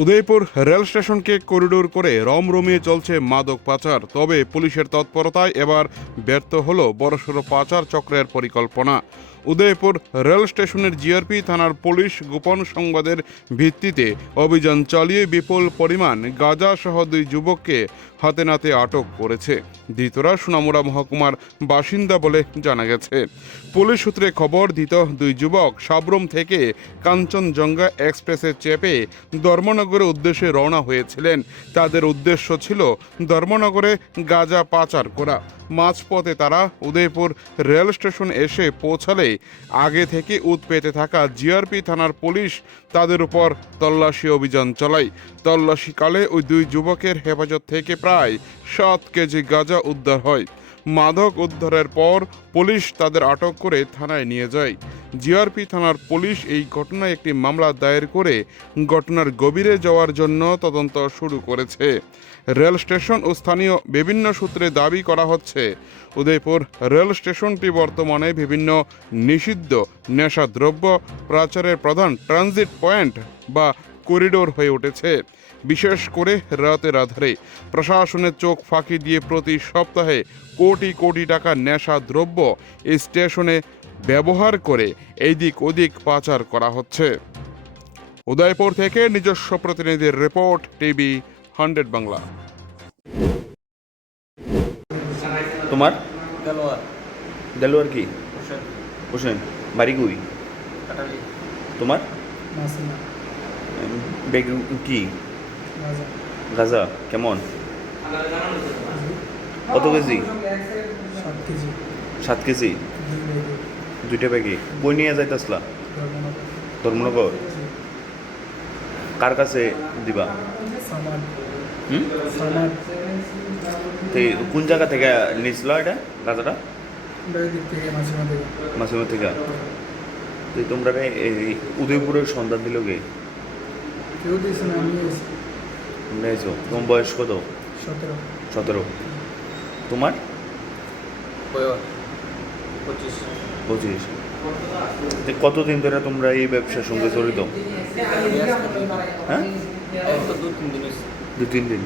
Udaipur rail স্টেশনকে corridor করে রমরমিয়ে চলছে মাদক পাচার। তবে পুলিশের তৎপরতায় এবার ব্যর্থ হলো বড়সড় পাচার চক্রের পরিকল্পনা। উদয়পুর রেল স্টেশনের জিআরপি থানার পুলিশ গোপন সংবাদের ভিত্তিতে অভিযান চালিয়ে বিপুল পরিমাণ গাঁজা সহ 2 যুবককে হাতে নাতে আটক করেছে। ধৃতরা সোনামুড়া মহকুমার বাসিন্দা বলে জানা গেছে। পুলিশ সূত্রে খবর, ধৃত 2 যুবক সাবরুম থেকে কাঞ্চনজঙ্ঘা এক্সপ্রেসে চেপে ধর্মনগরের উদ্দেশ্যে রওনা হয়েছিলেন। তাদের উদ্দেশ্য ছিল ধর্মনগরে গাঁজা পাচার করা। মাঝপথে তারা উদয়পুর রেল স্টেশন এসে পৌঁছালে আগে থেকে উৎপেতে থাকা জিআরপি থানার পুলিশ তাদের উপর তল্লাশি অভিযান চালায়। তল্লাশিকালে ওই 2 যুবকের হেফাজত থেকে প্রায় 7 কেজি গাঁজা উদ্ধার হয়। মাদক উদ্ধারের পর পুলিশ তাদের আটক করে থানায় নিয়ে যায়। জিআরপি থানার পুলিশ এই ঘটনায় একটি মামলা দায়ের করে ঘটনার গভীরে যাওয়ার জন্য তদন্ত শুরু করেছে। রেল স্টেশন ও স্থানীয় বিভিন্ন সূত্রে দাবি করা হচ্ছে, উদয়পুর রেল স্টেশনটি বর্তমানে বিভিন্ন নিষিদ্ধ নেশাদ্রব্য পাচারের প্রধান ট্রানজিট পয়েন্ট বা করিডোর হয়ে উঠেছে। বিশেষ করে রাতের আধারে প্রশাসনের চোখ ফাঁকি দিয়ে প্রতি সপ্তাহে কোটি কোটি টাকা নেশা দ্রব্য এই স্টেশনে ব্যবহার করে এইদিক ওদিক পাচার করা হচ্ছে। উদয়পুর থেকে নিজস্ব প্রতিনিধির রিপোর্ট, টিভি 100 বাংলা। তোমার দেলোয়ার দেলোয়ার কি হোসেন হোসেন, বাড়ি কই? কাটালি তোমার মাসিনা বেগ কি রাজা গাজা কেমন? কত কেজি? 7 কেজি 7 কেজি, 2টা ব্যাগে। বই নিয়ে যাইতাসলা ধর্মনগর? কার কাছে দিবা? সামান হুম, সামান তো কোন জায়গা থেকে নিয়েছিল এটা গাজাটা? দিক থেকে মাসিমা থেকে মাসিমা থেকে। তো তোমরা এই উদয়পুরের সন্ধান দিল গে? কেউ দিয়েছে না, আমি এসেছি। তোমরা এসো। তোমার বয়স কত? 17 17। তোমার? বয়স 25 25। তো কতদিন ধরে তোমরা এই ব্যবসার সঙ্গে জড়িত? হ্যাঁ, এই তো 2-3 দিন হয়েছে। 2-3 দিন।